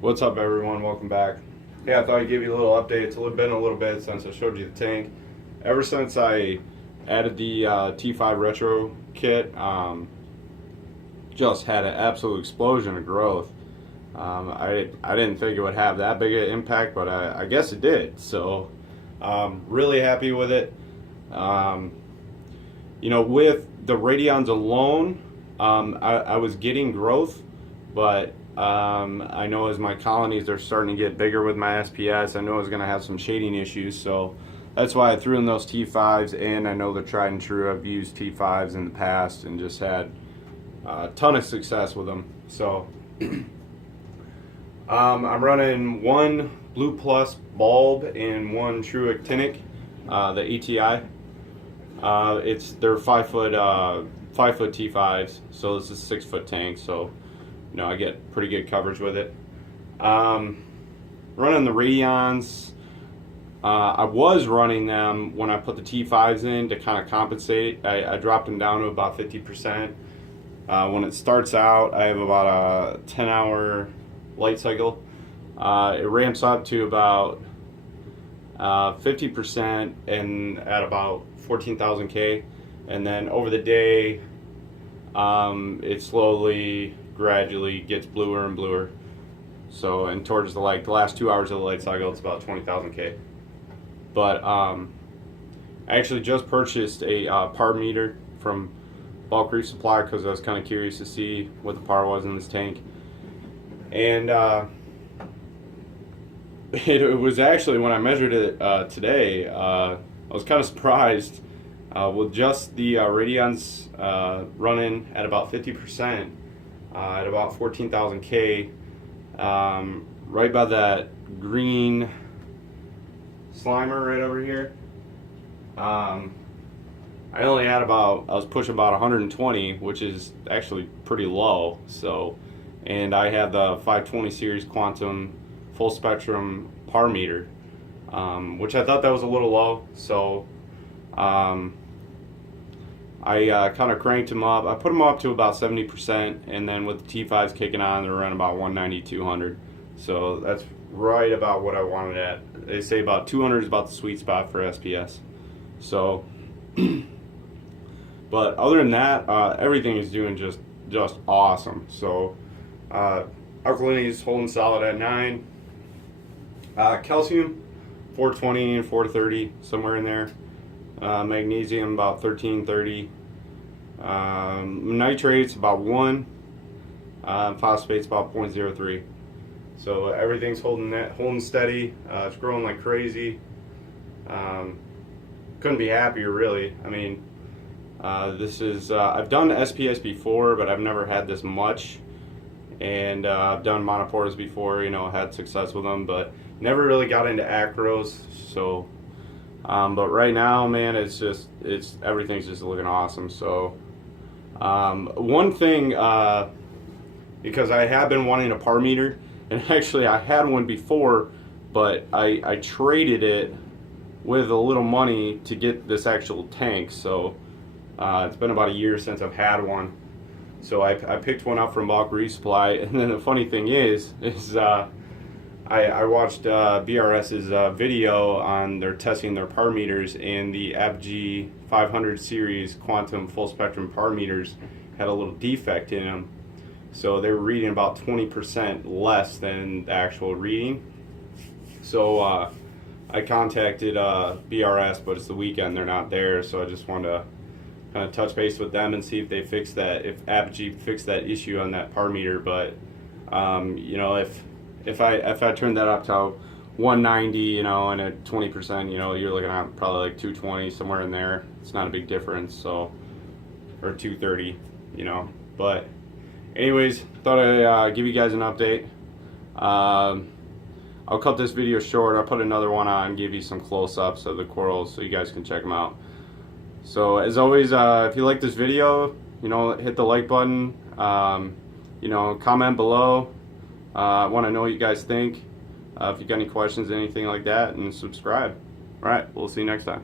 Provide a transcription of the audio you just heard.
What's up, everyone? Welcome back. Yeah, I thought I'd give you a little update. It's been a little bit since I showed you the tank. Ever since I added the T5 Retro kit, just had an absolute explosion of growth. I didn't think it would have that big an impact, but I guess it did. So, really happy with it. With the Radions alone, I was getting growth, but I know as my colonies are starting to get bigger with my SPS, I know I was going to have some shading issues, so that's why I threw in those T5s, and I know they're tried and true. I've used T5s in the past and just had a ton of success with them. So I'm running one Blue Plus bulb and one True Actinic, the ATI. They're 5 foot T5s, so this is a 6 foot tank, so I get pretty good coverage with it. Running the Radions, I was running them when I put the T5s in to kind of compensate. I dropped them down to about 50%. When it starts out, I have about a 10-hour light cycle. It ramps up to about 50% and at about 14,000 K, and then over the day, it slowly, gradually gets bluer and bluer. So, and towards the last 2 hours of the light cycle, it's about 20,000 K. But I actually just purchased a par meter from Bulk Reef Supply because I was kind of curious to see what the par was in this tank. And it was actually, when I measured it today, I was kind of surprised with just the Radions running at about 50%, at about 14,000 K, right by that green Slimer right over here. I was pushing about 120, which is actually pretty low. So, and I had the 520 series Quantum full spectrum par meter, which I thought that was a little low. So, I kind of cranked them up. I put them up to about 70%, and then with the T5s kicking on, they're around about 190, 200. So that's right about what I wanted at. They say about 200 is about the sweet spot for SPS. So, but other than that, everything is doing just awesome. So, alkalinity is holding solid at 9. Calcium, 420 and 430, somewhere in there. Magnesium, about 1330. Nitrates, about 1. Phosphates, about 0.03. So everything's holding steady. It's growing like crazy. Couldn't be happier, really. I mean, this is I've done SPS before, but I've never had this much. And I've done monoporas before, had success with them, but never really got into acros. So, but right now, man, everything's just looking awesome. So, one thing, because I have been wanting a par meter, and actually I had one before, but I traded it with a little money to get this actual tank. So it's been about a year since I've had one. So I picked one up from Bulk Reef Supply, and then the funny thing is I watched BRS's video on their testing their par meters, and the Apogee 500 series Quantum full spectrum par meters had a little defect in them. So they were reading about 20% less than the actual reading. So I contacted BRS, but it's the weekend, they're not there, so I just wanted to kind of touch base with them and see if they fixed that, if Apogee fixed that issue on that par meter. But if I turned that up to 190, and at 20%, you're looking at probably like 220, somewhere in there. It's not a big difference. So, or 230, But anyways, thought I'd give you guys an update. I'll cut this video short. I'll put another one on and give you some close-ups of the corals so you guys can check them out. So as always, if you like this video, hit the like button. Comment below. I want to know what you guys think. If you got any questions, anything like that, and subscribe. All right, we'll see you next time.